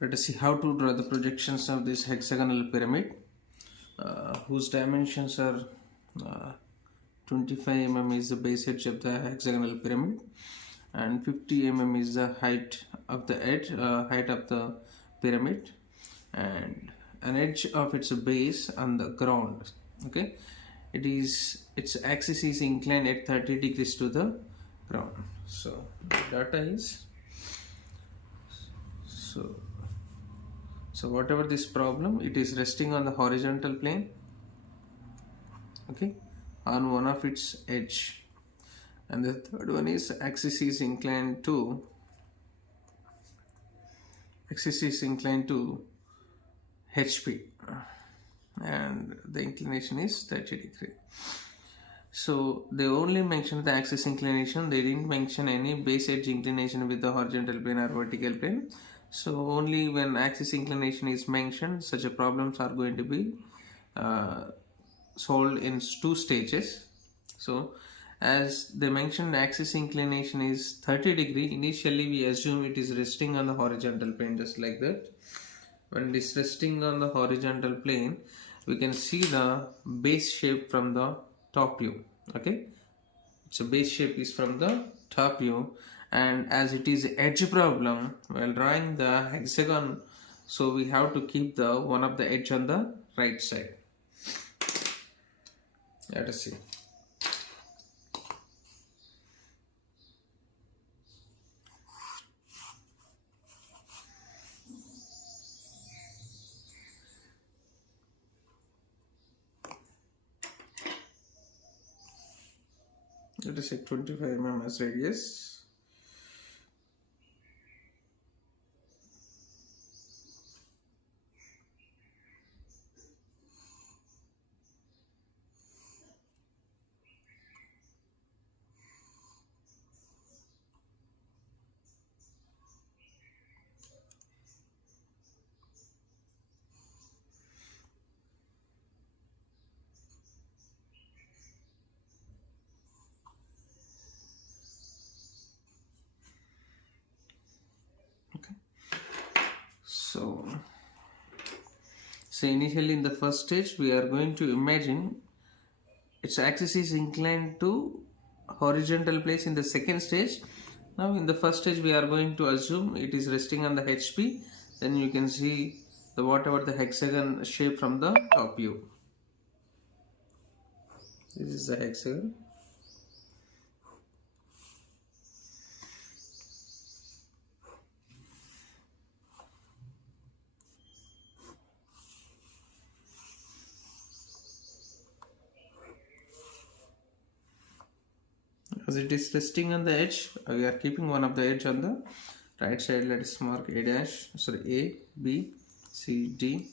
Let us see how to draw the projections of this hexagonal pyramid, whose dimensions are 25 mm is the base edge of the hexagonal pyramid, and 50 mm is the height of the height of the pyramid, and an edge of its base on the ground. Okay, its axis is inclined at 30 degrees to the ground. So data is so whatever this problem, it is resting on the horizontal plane, okay, on one of its edge, and the third one is axis is inclined to HP, and the inclination is 30 degree. So they only mentioned the axis inclination, they didn't mention any base edge inclination with the horizontal plane or vertical plane. So only when axis inclination is mentioned, such a problems are going to be solved in two stages. So as they mentioned, axis inclination is 30 degree. Initially we assume it is resting on the horizontal plane, just like that. When it is resting on the horizontal plane, we can see the base shape from the top view. Okay, so base shape is from the top view, and as it is edge problem, while drawing the hexagon, so we have to keep the one of the edge on the right side. Let us see. Let us say 25 mm as radius. So initially in the first stage, we are going to imagine its axis is inclined to horizontal plane in the second stage. Now in the first stage, we are going to assume it is resting on the HP. Then you can see the whatever the hexagon shape from the top view. This is the hexagon. As it is resting on the edge, we are keeping one of the edge on the right side. Let us mark A, B, C, D,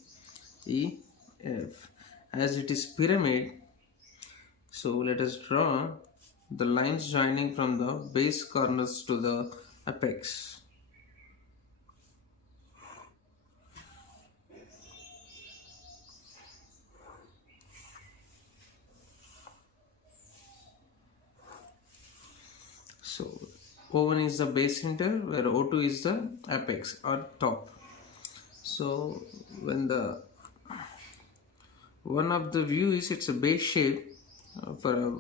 E, F. As it is pyramid, so let us draw the lines joining from the base corners to the apex. So O1 is the base center, where O2 is the apex or top. So when the one of the view is it's a base shape for a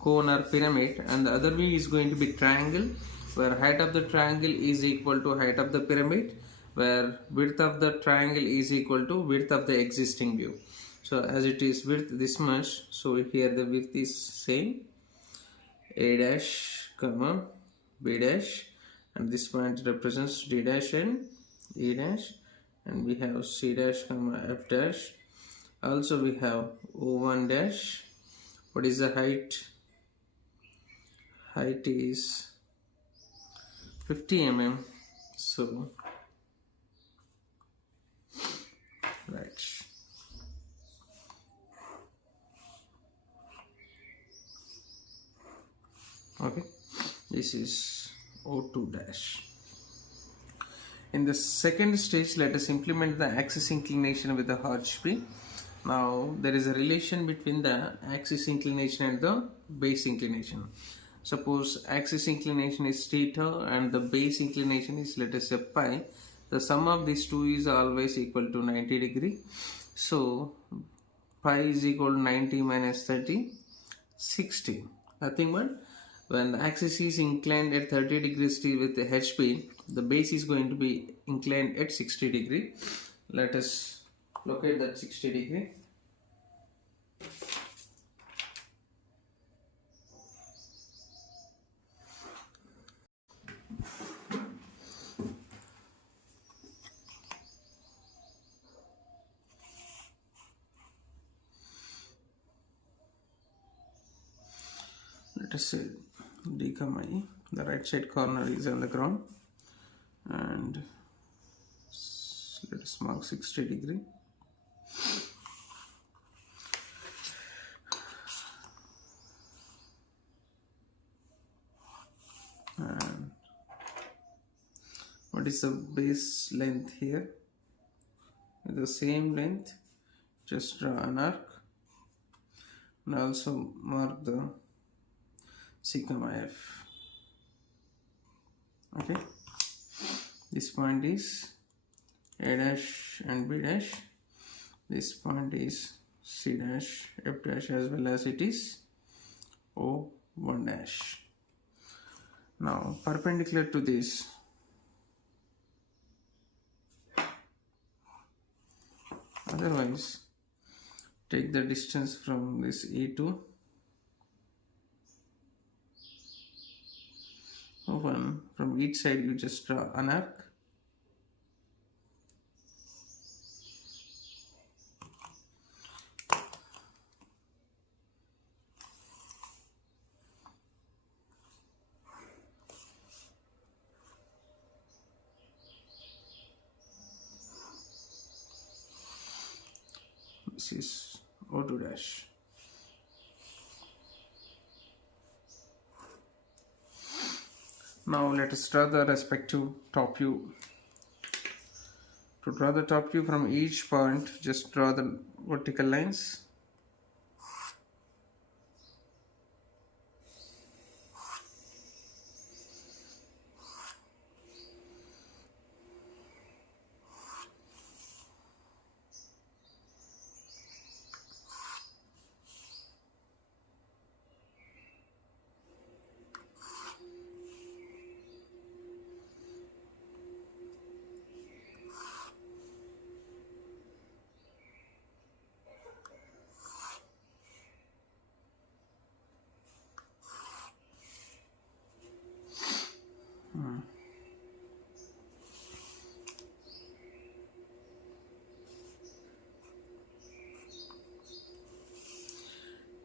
cone or pyramid, and the other view is going to be triangle, where height of the triangle is equal to height of the pyramid, where width of the triangle is equal to width of the existing view. So as it is width this much, so here the width is same, A dash comma B dash, and this point represents D dash and E dash, and we have C dash comma F dash. Also we have O1 dash. What is the height? Height is 50 mm. So right. Okay, this is O2 dash. In the second stage, let us implement the axis inclination with the HP. Now there is a relation between the axis inclination and the base inclination. Suppose axis inclination is theta and the base inclination is, let us say, pi. the sum of these two is always equal to 90 degree. So pi is equal to 90 minus 30, 60. Nothing but when the axis is inclined at 30 degrees with the HP, the base is going to be inclined at 60 degree. Let us locate that 60 degree. Let us say D, the right side corner is on the ground, and let us mark 60 degree. And what is the base length here? With the same length, just draw an arc and also mark the C, F. Okay, this point is A dash and B dash. This point is C dash, F dash, as well as it is O1 dash. Now perpendicular to this, otherwise take the distance from this E to O1. From each side you just draw an arc. This is O2 dash. Now let us draw the respective top view. To draw the top view from each point, just draw the vertical lines.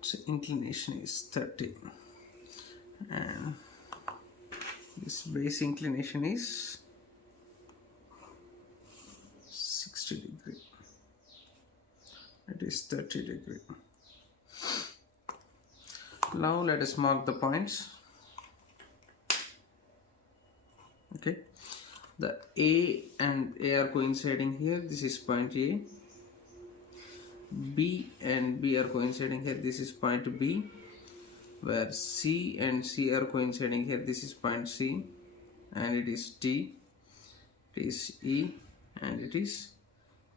So inclination is 30 and this base inclination is 60 degree. It is 30 degree. Now let us mark the points. Okay, the A and A are coinciding here. This is point A. B and B are coinciding here. This is point B. Where C and C are coinciding here. This is point C, and it is D. It is E, and it is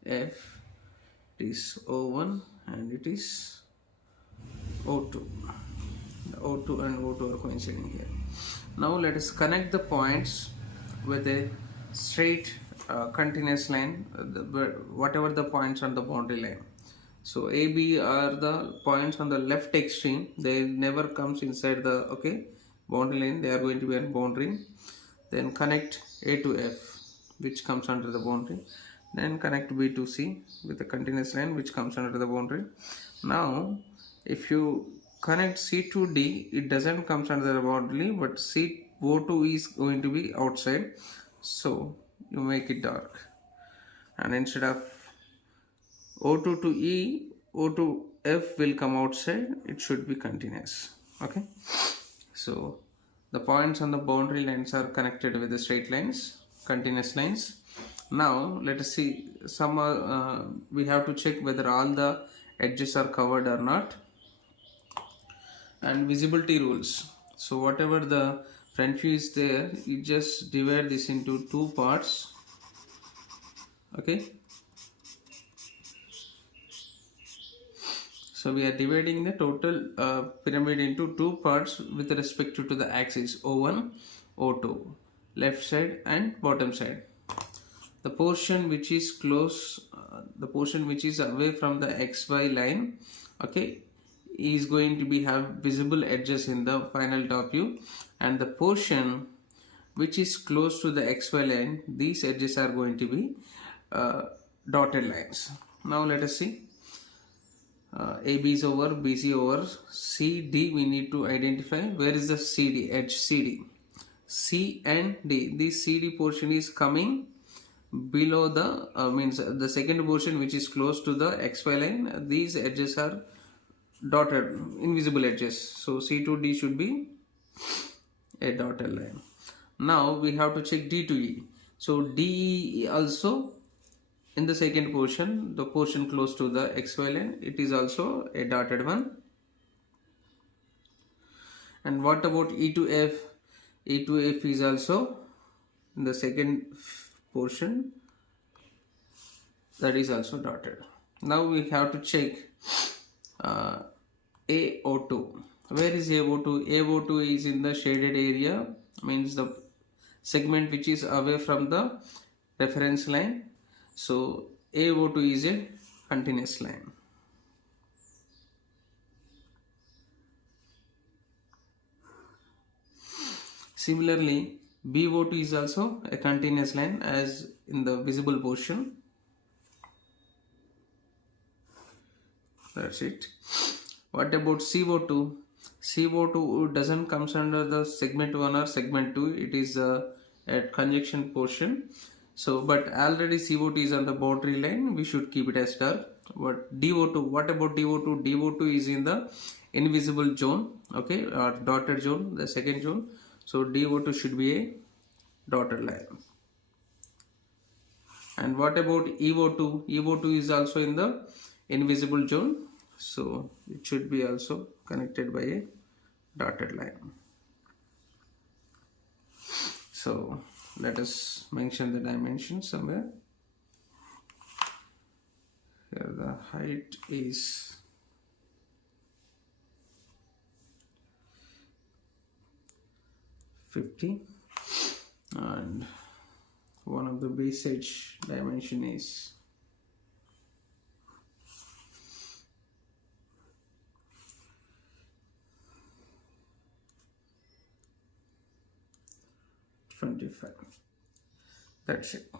F. It is O1, and it is O2. The O2 and O2 are coinciding here. Now let us connect the points with a straight continuous line, whatever the points on the boundary line. So A, B are the points on the left extreme. They never comes inside the boundary line. They are going to be on boundary. Then connect A to F, which comes under the boundary. Then connect B to C with a continuous line which comes under the boundary. Now if you connect C to D, it doesn't comes under the boundary, but O2 is going to be outside. So you make it dark, and instead of O2 to E, O to F will come outside. It should be continuous. Okay, so the points on the boundary lines are connected with the straight lines, continuous lines. Now let us see some we have to check whether all the edges are covered or not. And visibility rules. So whatever the front view is there, you just divide this into two parts. Okay, so we are dividing the total pyramid into two parts with respect to the axis O1, O2, left side and bottom side. The portion which is the portion which is away from the XY line, okay, is going to be have visible edges in the final top view, and the portion which is close to the XY line, these edges are going to be dotted lines. Now let us see. AB is over, BC over, CD we need to identify. Where is the CD, edge CD? C and D. This CD portion is coming below the means the second portion which is close to the XY line. These edges are dotted, invisible edges. So C to D should be a dotted line. Now we have to check D to E. So D also in the second portion, the portion close to the XY line, it is also a dotted one. And what about E to F? E to F is also in the second portion, that is also dotted. Now we have to check AO2. Where is AO2? AO2 is in the shaded area, means the segment which is away from the reference line. So AO2 is a continuous line. Similarly, BO2 is also a continuous line as in the visible portion. That's it. What about CO2? CO2 doesn't comes under the segment 1 or segment 2. It is a conjunction portion. So, but already CO2 is on the boundary line. We should keep it as dark. But DO2, what about DO2? DO2 is in the invisible zone, okay, or dotted zone, the second zone. So DO2 should be a dotted line. And what about EO2? EO2 is also in the invisible zone. So it should be also connected by a dotted line. So let us mention the dimensions somewhere. Here the height is 50 and one of the base edge dimension is 25. That's it.